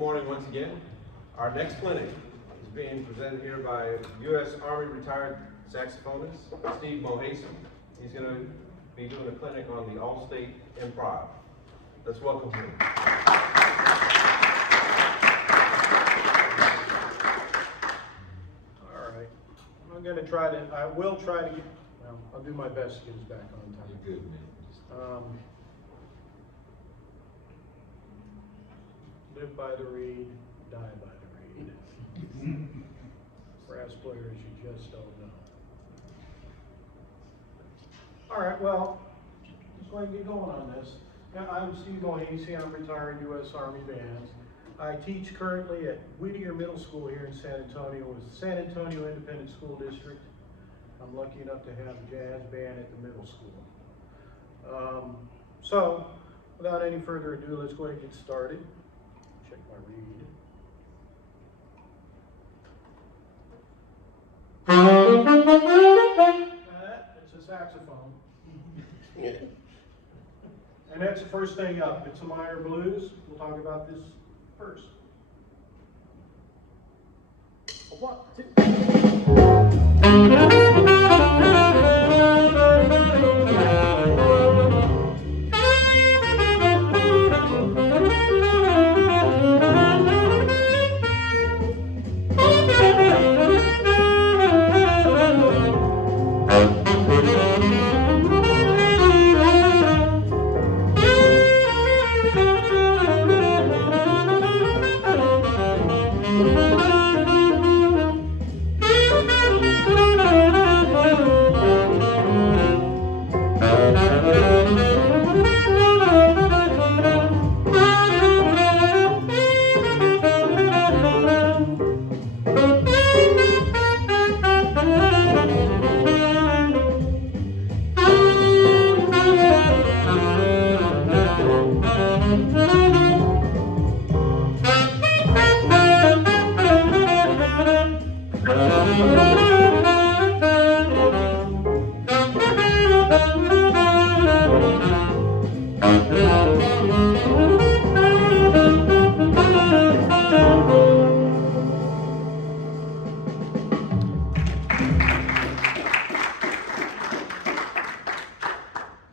morning once again. Our next clinic is being presented here by U.S. Army retired saxophonist Steve Mohasem. He's going to be doing a clinic on the All-State Improv. Let's welcome him. All right. I'm going to try to, I will try to get, well, I'll do my best to get us back on time. You're good, man. Live by the reed, die by the reed. Brass players, you just don't know. All right, well, let's go ahead and get going on this. Now, I'm Steve Mohasem. I'm retired U.S. Army bands. I teach currently at Whittier Middle School here in San Antonio with San Antonio Independent School District. I'm lucky enough to have a jazz band at the middle school. So, without any further ado, let's go ahead and get started. Check my reed. It's a saxophone. And that's the first thing up. It's a minor blues. We'll talk about this first. 1, 2.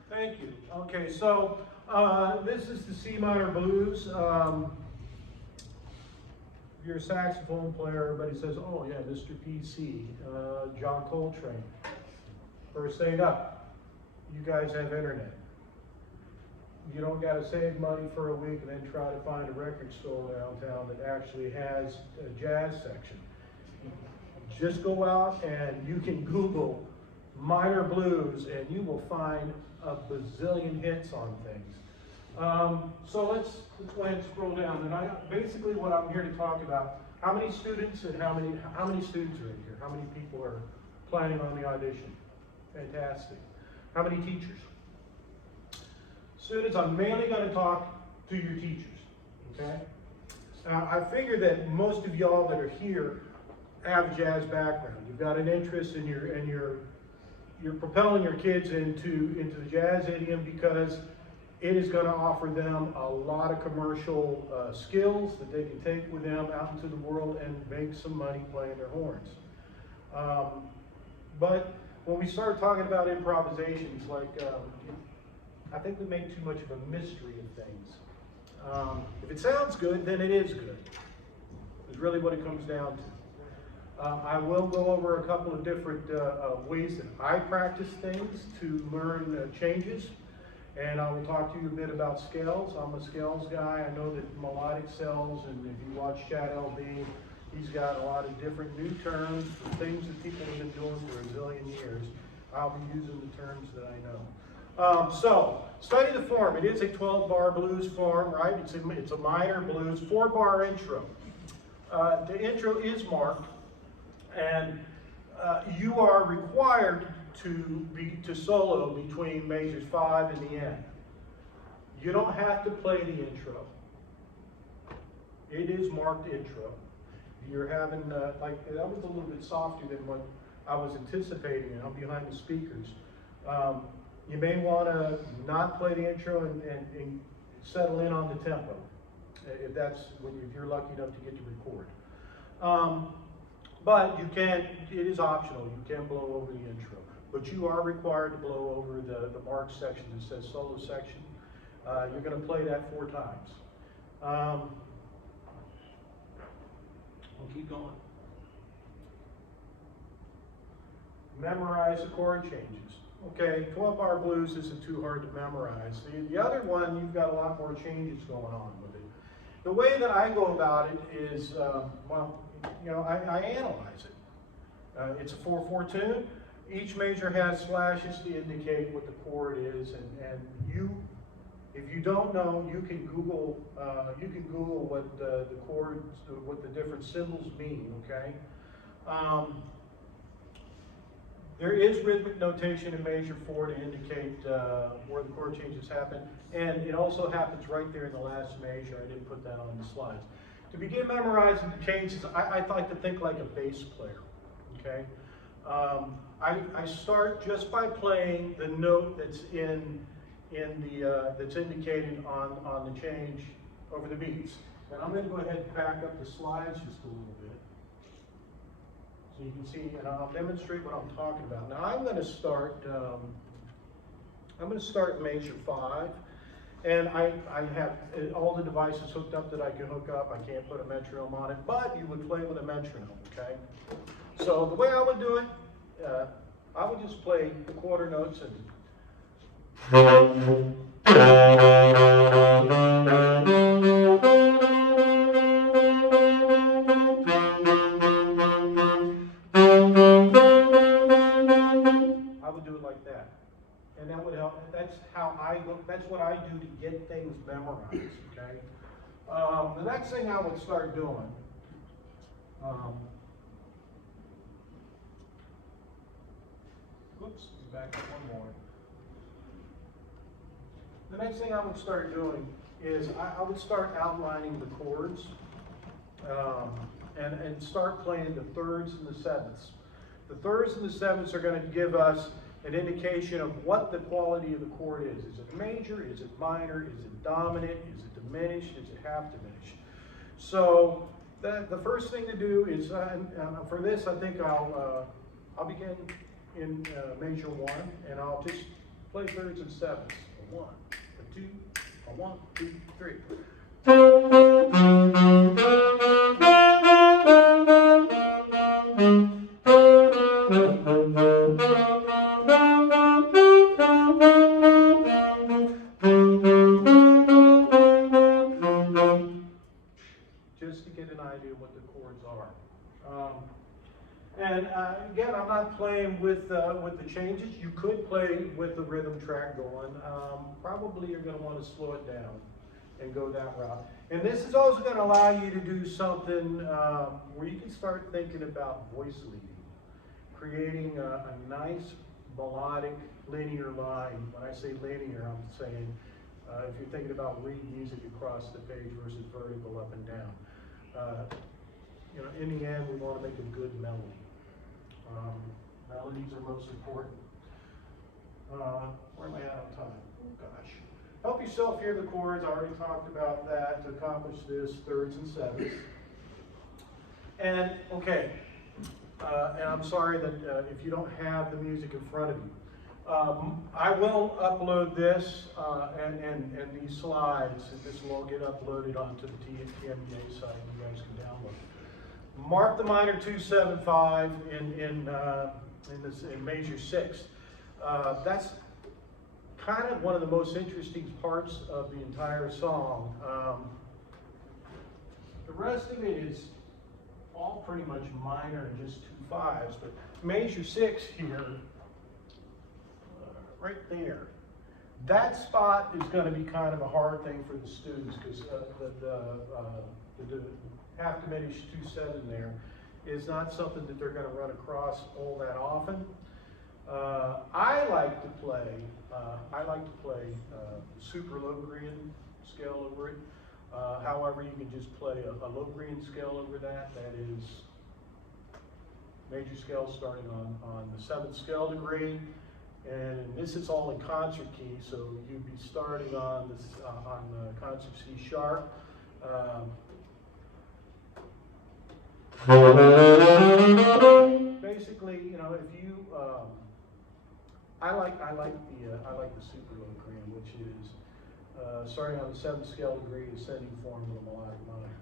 Thank you. Okay, so this is the C minor blues. If you're a saxophone player, everybody says, oh yeah, Mr. PC, John Coltrane. First thing up, you guys have internet. You don't got to save money for a week and then try to find a record store downtown that actually has a jazz section. Just go out and you can Google minor blues and you will find a bazillion hits on things. So let's go ahead and scroll down. And basically what I'm here to talk about, how many students and how many students are in here? How many people are planning on the audition? Fantastic. How many teachers? Students, I'm mainly going to talk to your teachers, okay? Now, I figure that most of y'all that are here have a jazz background. You've got an interest in you're propelling your kids into the jazz idiom because it is going to offer them a lot of commercial skills that they can take with them out into the world and make some money playing their horns. But when we start talking about improvisations, like I think we make too much of a mystery of things. If it sounds good, then it is good. Is really what it comes down to. I will go over a couple of different ways that I practice things to learn changes. And I will talk to you a bit about scales. I'm a scales guy. I know that melodic sells, and if you watch Chad LB, he's got a lot of different new terms for things that people have been doing for a zillion years. I'll be using the terms that I know. So, study the form. It is a 12-bar blues form, right? It's a minor blues, 4-bar intro. The intro is marked, and you are required to solo between measures 5 and the end. You don't have to play the intro. It is marked intro. You're having, like, that was a little bit softer than what I was anticipating, and I'm behind the speakers. You may want to not play the intro and settle in on the tempo. if if you're lucky enough to get to record. But you can, it is optional, you can blow over the intro. But you are required to blow over the marked section that says solo section. You're going to play that 4 times. We'll keep going. Memorize the chord changes. Okay, 12-bar blues isn't too hard to memorize. The other one, you've got a lot more changes going on with it. The way that I go about it is, well, you know, I analyze it. It's a 4/4 tune. Each measure has slashes to indicate what the chord is, and you, if you don't know, you can Google what the chords, what the different symbols mean. Okay. There is rhythmic notation in measure 4 to indicate where the chord changes happen, and it also happens right there in the last measure. I didn't put that on the slides. To begin memorizing the changes, I like to think like a bass player. Okay, I start just by playing the note that's that's indicated on the change over the beats. And I'm going to go ahead and back up the slides just a little bit, so you can see, and I'll demonstrate what I'm talking about. Now I'm going to start measure 5, and I have all the devices hooked up that I can hook up. I can't put a metronome on it, but you would play with a metronome, okay? So the way I would do it, I would just play the quarter notes and and that would help. That's how I look. That's what I do to get things memorized. Okay. The next thing I would start doing. Oops, back up one more. The next thing I would start doing is I would start outlining the chords and start playing the thirds and the sevenths. The thirds and the sevenths are going to give us an indication of what the quality of the chord is. Is it major? Is it minor? Is it dominant? Is it diminished? Is it half diminished? So the first thing to do is, for this, I think I'll begin in measure 1, and I'll just play thirds and sevenths. A 1, a 2, a 1, 2, 3. Just to get an idea of what the chords are. Again, I'm not playing with the changes. You could play with the rhythm track going. Probably you're going to want to slow it down and go that route. And this is also going to allow you to do something where you can start thinking about voice leading, creating a nice melodic linear line. When I say linear, I'm saying if you're thinking about reading music across the page versus vertical up and down. You know, in the end, we want to make a good melody. Melodies are most important. Where am I at on time? Oh gosh. Help yourself hear the chords. I already talked about that to accomplish this, thirds and sevenths. And okay, and I'm sorry that if you don't have the music in front of you. I will upload this and these slides, and this will all get uploaded onto the TMEA site, and you guys can download it. Mark the minor 275 in measure 6. That's kind of one of the most interesting parts of the entire song. The rest of it is all pretty much minor and just 2 5s, but measure 6 here, right there, that spot is going to be kind of a hard thing for the students, because the half diminished 2/7 there is not something that they're going to run across all that often. I like to play super low green scale over it. However, you can just play a low green scale over that. That is major scale starting on the 7th scale degree. And this is all in concert key, so you'd be starting on the concert C sharp. Basically, you know, if you, I like the super locrian, which is starting on the 7th scale degree, ascending form of the melodic minor.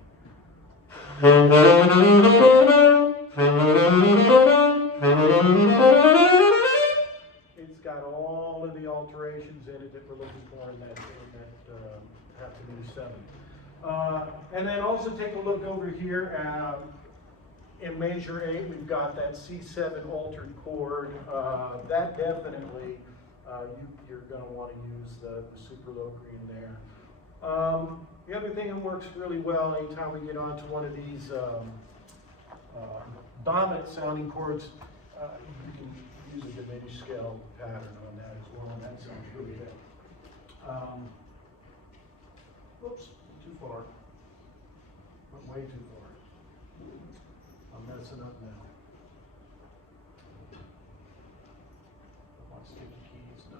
It's got all of the alterations in it that we're looking for in that have to be 7. And then also take a look over here in measure 8, we've got that C7 altered chord. That definitely, you're going to want to use the super locrian there. The other thing that works really well anytime we get onto one of these dominant sounding chords, you can use a diminished scale pattern on that as well, and that sounds really good. Oops, too far. Went way too far. I'm messing up now. I want sticky keys, no.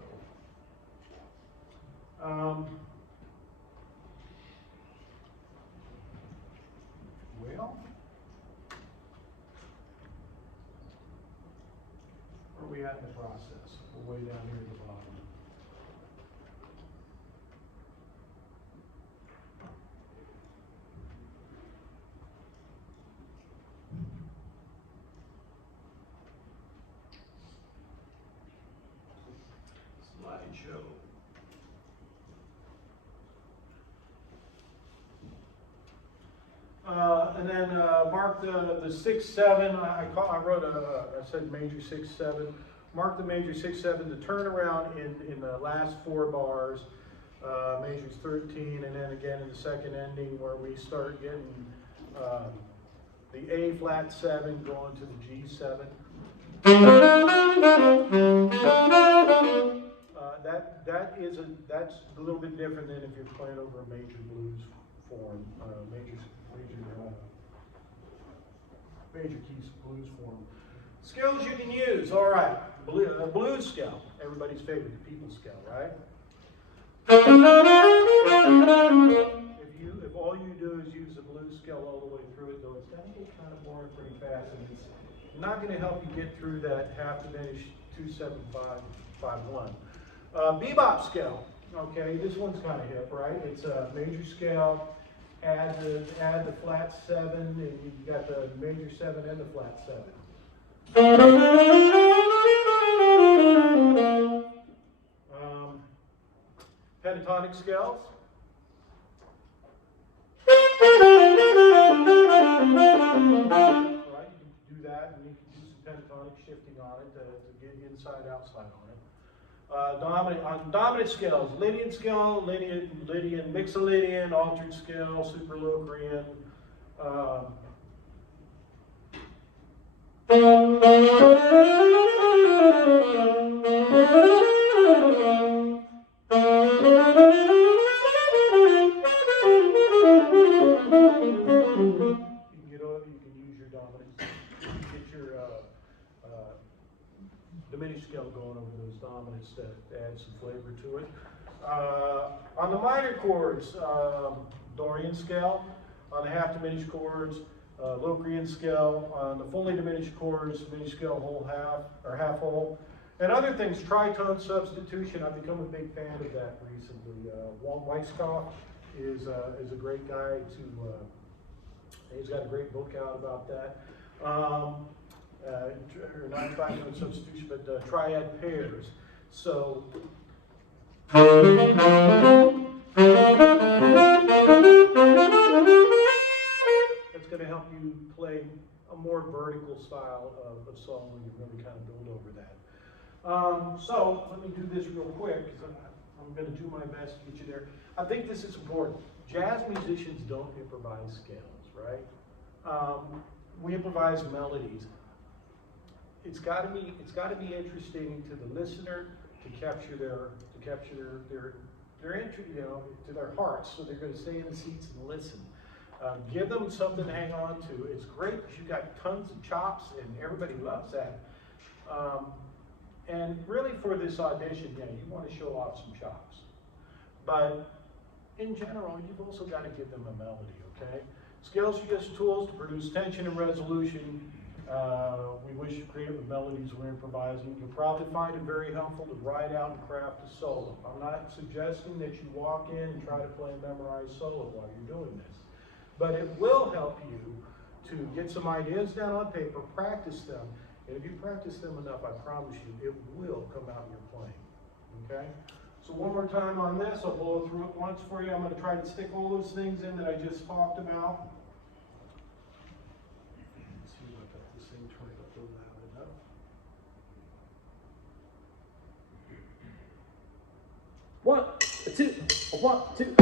Well, where are we at in the process? We're way down here at the bottom. Slideshow. And then mark the 6, 7. I said major 6, 7. Mark the major 6, 7 to turn around in the last 4 bars. Majors 13, and then again in the second ending where we start getting the A flat 7 going to the G7. That's a little bit different than if you're playing over a major blues form, major keys blues form. Scales you can use. All right, blues scale, everybody's favorite, the people scale, right? If all you do is use the blues scale all the way through it, though, it's going to get kind of boring pretty fast, and it's not going to help you get through that half diminished 2-7-5-5-1. Bebop scale. Okay, this one's kind of hip, right? It's a major scale. Add the flat 7, and you've got the major 7 and the flat 7. Pentatonic scales. Right, you can do that, and you can do some pentatonic shifting on it to get inside, outside on it. Dominant scales, Lydian scale, Lydian, Mixolydian, altered scale, super locrian. You can use your dominant, get your diminished scale going over those dominants to add some flavor to it. On the minor chords, Dorian scale. On the half diminished chords, Locrian scale. On the fully diminished chords, diminished scale whole half or half whole. And other things, tritone substitution. I've become a big fan of that recently. Walt Weiskopf is a great guy to. He's got a great book out about that. Or not tritone substitution, but triad pairs. So it's going to help you play a more vertical style of song when you really kind of build over that. So let me do this real quick because I'm going to do my best to get you there. I think this is important. Jazz musicians don't improvise scales, right? We improvise melodies. It's got to be interesting to the listener to capture their entry, to their hearts. So they're going to stay in the seats and listen. Give them something to hang on to. It's great because you've got tons of chops and everybody loves that. And really for this audition, you want to show off some chops. But in general, you've also got to give them a melody, okay? Scales are just tools to produce tension and resolution. We wish to create with melodies we're improvising. You'll probably find it very helpful to write out and craft a solo. I'm not suggesting that you walk in and try to play a memorized solo while you're doing this. But it will help you to get some ideas down on paper, practice them. And if you practice them enough, I promise you, it will come out in your playing, okay? So one more time on this, I'll blow through it once for you. I'm gonna try to stick all those things in that I just talked about. Let's see if I got this thing turned up loud enough. One, two, one, two.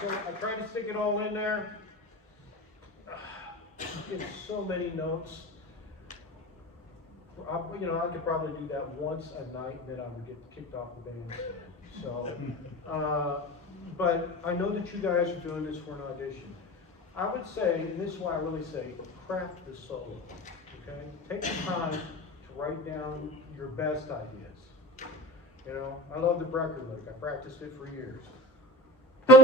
So I tried to stick it all in there. It's so many notes. I could probably do that once a night, then I would get kicked off the bandstand. So, but I know that you guys are doing this for an audition. I would say, and this is why I really say, craft the solo, okay? Take the time to write down your best ideas. You know, I love the Brecker lick. I practiced it for years. Yeah,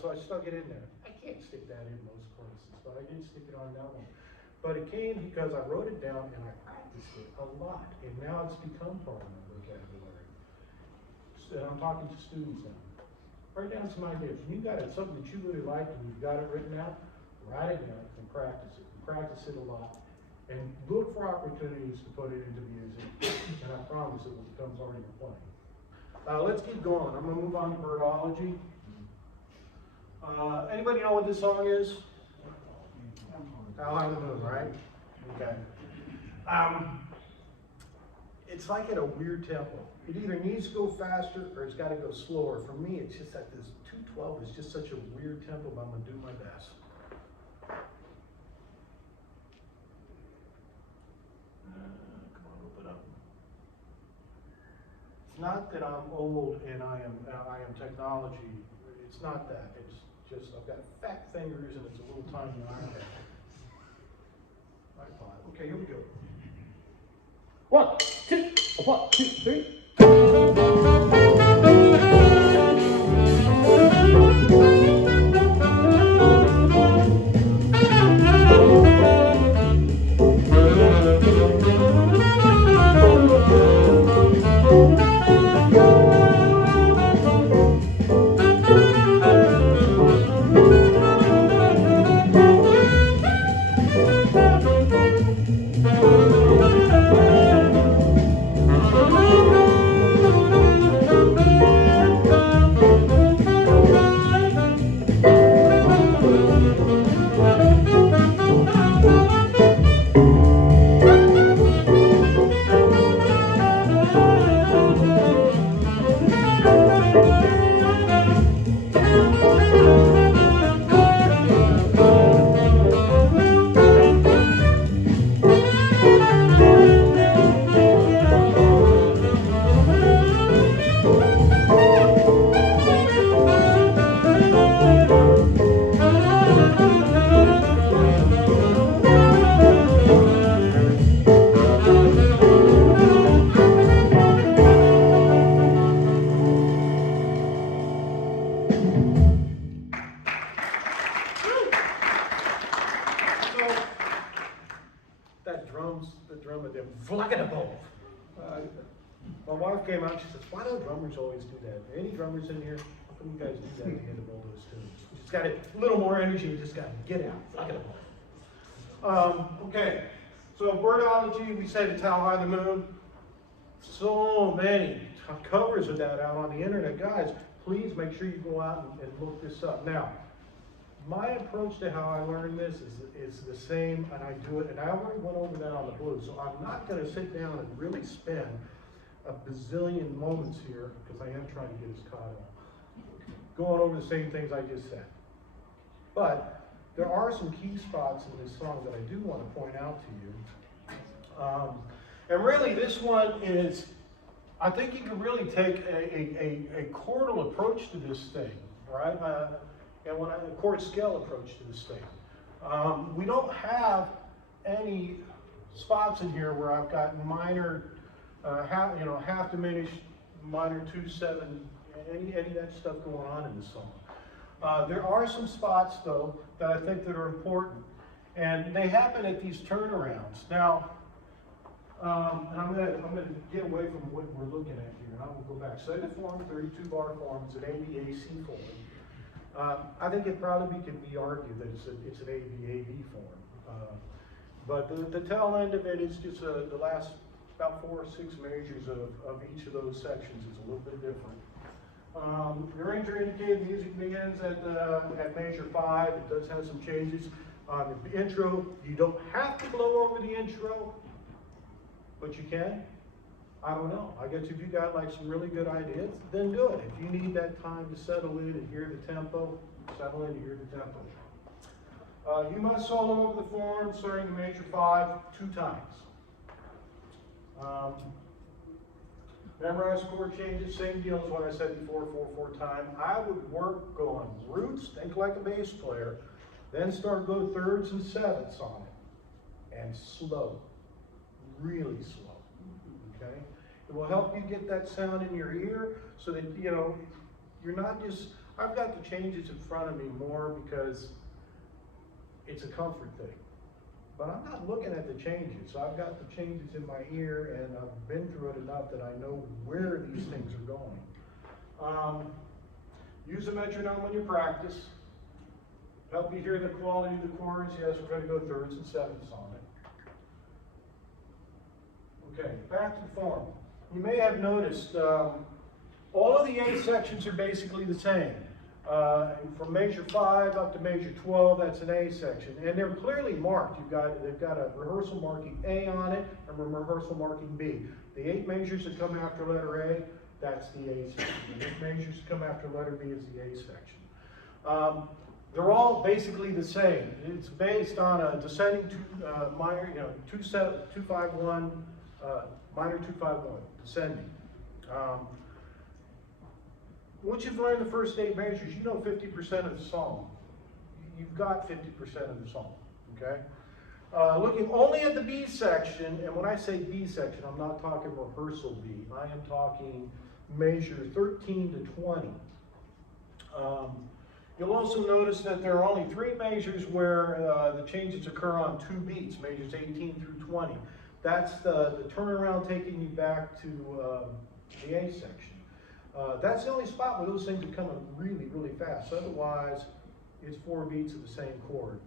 so I stuck it in there. I can't stick that in most courses, but I did stick it on that one. But it came because I wrote it down and I practiced it a lot, and now it's become part of my vocabulary. So I'm talking to students now. Write down some ideas. When you got it, something that you really like and you've got it written out, write it down and practice it. Practice it a lot. And look for opportunities to put it into music, and I promise it will become part of your playing. Let's keep going. I'm going to move on to birdology. Anybody know what this song is? How High the Moon, right? Okay. It's like at a weird tempo. It either needs to go faster or it's got to go slower. For me, it's just that this 212 is just such a weird tempo, but I'm going to do my best. Come on, open up. It's not that I'm old and I am technology. It's not that. It's just I've got fat fingers and it's a little tiny iPad. Okay, here we go. 1, 2, 1, 2, 3. the drum of them, Vlagadabov. My wife came out, she says, why do drummers always do that? Any drummers in here? How come you guys do that at the end of all those tunes? You just got a little more energy, you just got to get out. Vlagadabov. Okay, so birdology, we said it's How High the Moon. So many covers of that out on the internet. Guys, please make sure you go out and look this up. Now, my approach to how I learn this is the same, and I do it, and I already went over that on the blues, so I'm not going to sit down and really spend a bazillion moments here, because I am trying to get us caught up, going over the same things I just said. But there are some key spots in this song that I do want to point out to you. And really, this one is, I think you can really take a chordal approach to this thing, right? And when a chord scale approach to this thing. We don't have any spots in here where I've got minor, half diminished, minor 2/7, any of that stuff going on in this song. There are some spots though that I think that are important, and they happen at these turnarounds. Now, and I'm gonna get away from what we're looking at here, and I will go back. Second form, 32 bar form, it's an ABAC form. I think it probably could be argued that it's an ABAB form. But the tail end of it is just the last about 4 or 6 measures of each of those sections is a little bit different. The arranger indicated music begins at measure 5. It does have some changes on the intro. You don't have to blow over the intro, but you can. I don't know. I guess if you got like some really good ideas, then do it. If you need that time to settle in and hear the tempo, settle in and hear the tempo. You must solo over the form starting in measure 5 2 times. Memorize chord changes, same deal as what I said before, 4/4 time. I would work on roots, think like a bass player, then start go thirds and sevenths on it, and slow, really slow. Okay, it will help you get that sound in your ear, so that you're not just. I've got the changes in front of me more because it's a comfort thing. But I'm not looking at the changes. I've got the changes in my ear, and I've been through it enough that I know where these things are going. Use a metronome when you practice. Help you hear the quality of the chords. Yes, we're going to go thirds and sevenths on it. Okay, back to the form. You may have noticed all of the A sections are basically the same. From measure 5 up to measure 12, that's an A section, and they're clearly marked. They've got a rehearsal marking A on it and a rehearsal marking B. The 8 measures that come after letter A, that's the A section. The 8 measures that come after letter B is the A section. They're all basically the same. It's based on a descending minor, 2-5-1, minor 2-5-1, descending. Once you've learned the first 8 measures, you know 50% of the song. You've got 50% of the song, okay? Looking only at the B section, and when I say B section, I'm not talking rehearsal B. I am talking measure 13 to 20. You'll also notice that there are only 3 measures where the changes occur on 2 beats, measures 18 through 20. That's the turnaround taking you back to the A section. That's the only spot where those things are coming really, really fast. Otherwise, it's 4 beats of the same chord.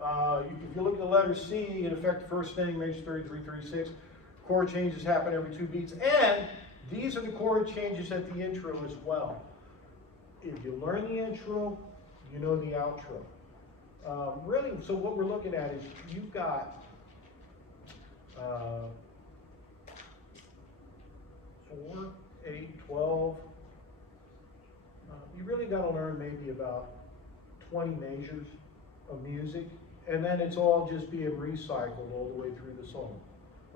If you look at the letter C, in effect, the first thing, measure 33, 36, chord changes happen every 2 beats. And these are the chord changes at the intro as well. If you learn the intro, you know the outro. Really, so what we're looking at is you've got 4, 8, 12. You really got to learn maybe about 20 measures of music, and then it's all just being recycled all the way through the song.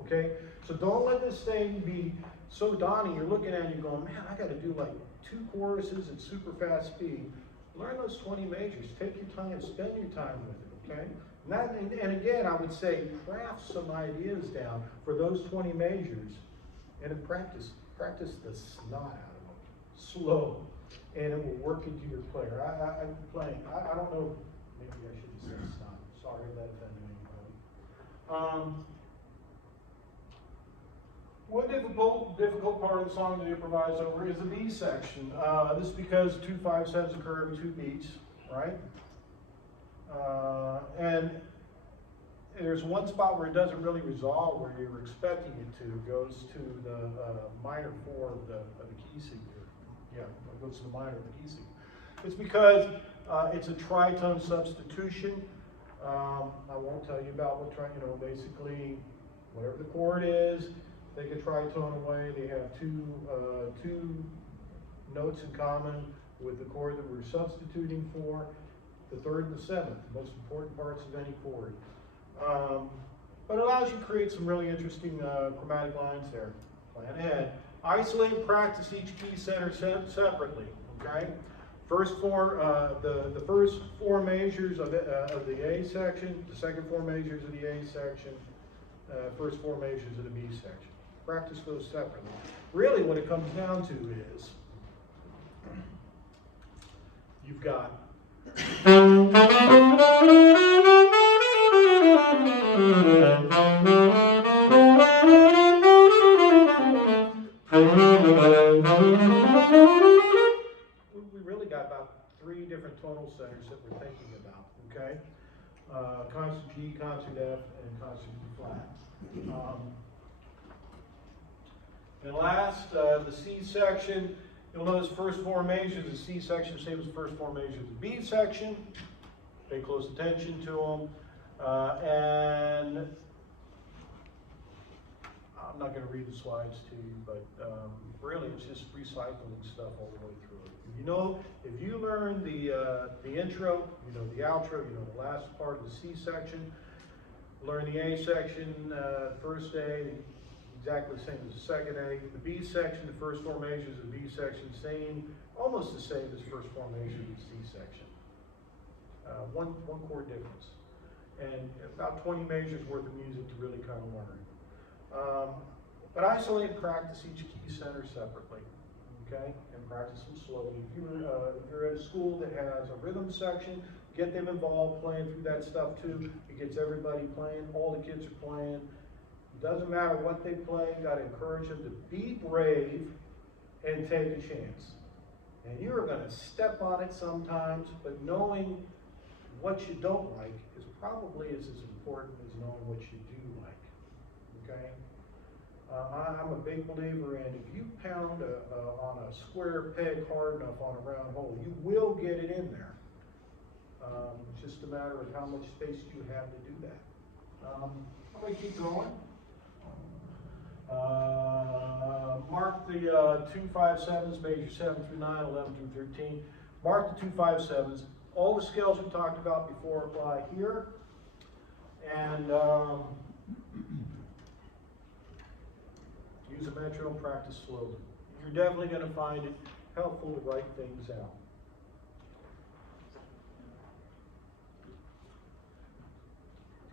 Okay? So don't let this thing be so daunting. You're looking at it and you're going, man, I got to do like 2 choruses at super fast speed. Learn those 20 measures. Take your time, spend your time with it, okay? And again, I would say craft some ideas down for those 20 measures, and then practice the snot out of them, slow, and it will work into your player. I'm playing, I don't know, maybe I shouldn't say snot. Sorry if that offended anybody. One difficult part of the song to improvise over is the B section. This is because 2/5/7s occur every 2 beats, right? And there's one spot where it doesn't really resolve where you were expecting it to. It goes to the minor 4 of the key sequence. Yeah, it goes to the minor of the key sequence. It's because it's a tritone substitution. I won't tell you about what basically whatever the chord is, take a tritone away. They have two notes in common with the chord that we're substituting for. The 3rd and the 7th, the most important parts of any chord. But it allows you to create some really interesting chromatic lines there. Plan ahead. Isolate and practice each key center separately, okay? First 4, the first 4 measures of the A section, the second 4 measures of the A section, first 4 measures of the B section. Practice those separately. Really what it comes down to is, you've got we really got about 3 different tonal centers that we're thinking about, okay? Concert G, concert F, and concert B flat. And last, the C section, you'll notice first 4 measures of the C section, same as the first 4 measures of the B section. Pay close attention to them. And I'm not going to read the slides to you, but really it's just recycling stuff all the way through it. If you learn the intro, you know the outro, you know the last part of the C section, learn the A section, first A, exactly the same as the second A. The B section, the first 4 measures of the B section, almost the same as the first 4 measures of the C section. One chord difference. And about 20 measures worth of music to really kind of learn. But isolate and practice each key center separately, okay? And practice them slowly. If you're at a school that has a rhythm section, get them involved playing through that stuff too. It gets everybody playing, all the kids are playing. It doesn't matter what they play, you gotta encourage them to be brave and take a chance. And you're gonna step on it sometimes, but knowing what you don't like is probably as important as knowing what you do like, okay? I'm a big believer in if you pound on a square peg hard enough on a round hole, you will get it in there. It's just a matter of how much space you have to do that. I'm going to keep going. Mark the 2/5/7s, major 7 through 9, 11 through 13. Mark the 2/5/7s. All the scales we talked about before apply here. And use a metronome, practice slowly. You're definitely going to find it helpful to write things out.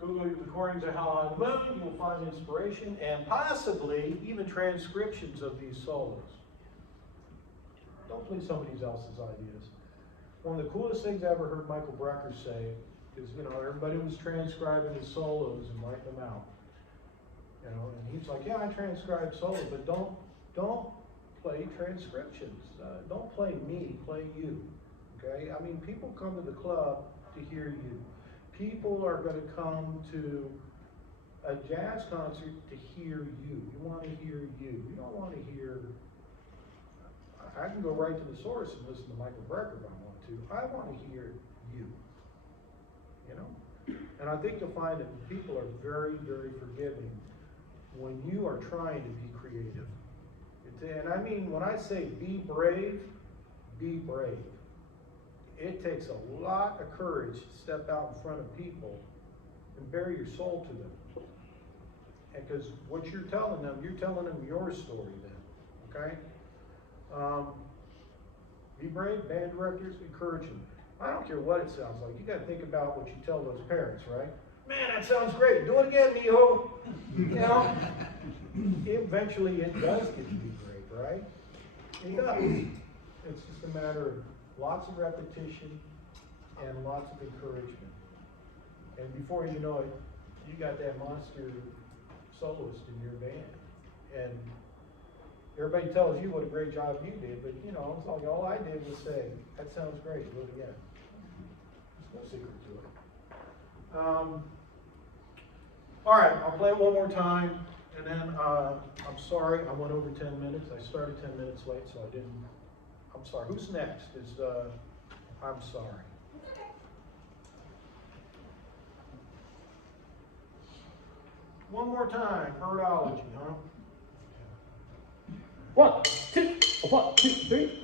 Google recordings of How High the Moon, you'll find inspiration and possibly even transcriptions of these solos. Don't play somebody else's ideas. One of the coolest things I ever heard Michael Brecker say is, everybody was transcribing his solos and writing them out. And he's like, yeah, I transcribe solos, but don't play transcriptions. Don't play me, play you. Okay? I mean, people come to the club to hear you. People are going to come to a jazz concert to hear you. You want to hear you. You don't want to hear. I can go right to the source and listen to Michael Brecker if I want to. I want to hear you. And I think you'll find that people are very, very forgiving when you are trying to be creative. And I mean, when I say be brave, be brave. It takes a lot of courage to step out in front of people and bare your soul to them. Because what you're telling them your story then, okay? Be brave, band directors, encourage them. I don't care what it sounds like. You got to think about what you tell those parents, right? Man, that sounds great. Do it again, mijo. Eventually it does get to be great, right? It does. It's just a matter of lots of repetition and lots of encouragement. And before you know it, you got that monster soloist in your band. And everybody tells you what a great job you did, but you know, it's like all I did was say, that sounds great, do it again. There's no secret to it. All right, I'll play it one more time, and then I'm sorry, I went over 10 minutes. I started 10 minutes late, so I didn't. I'm sorry. Who's next? I'm sorry. One more time, birdology, huh? 1, 2, 1, 2, 3.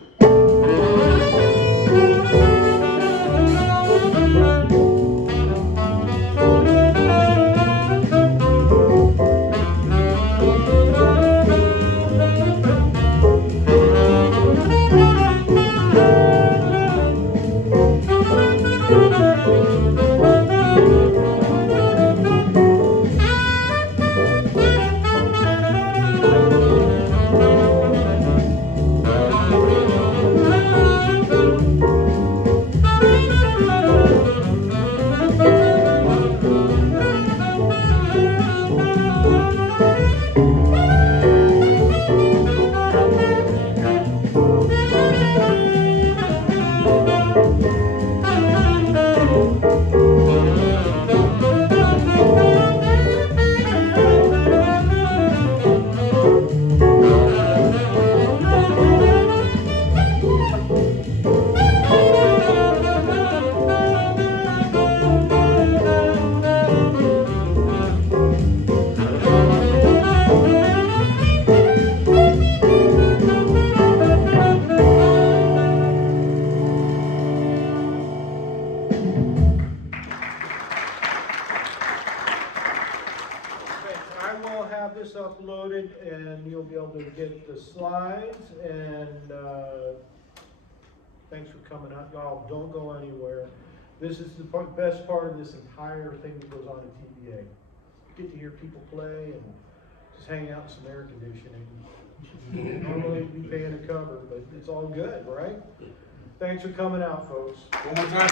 I will have this uploaded and you'll be able to get the slides, and thanks for coming out. Y'all don't go anywhere. This is the best part of this entire thing that goes on in TMEA. You get to hear people play and just hang out in some air conditioning. Normally you'd be paying a cover, but it's all good, right? Thanks for coming out, folks. One more time.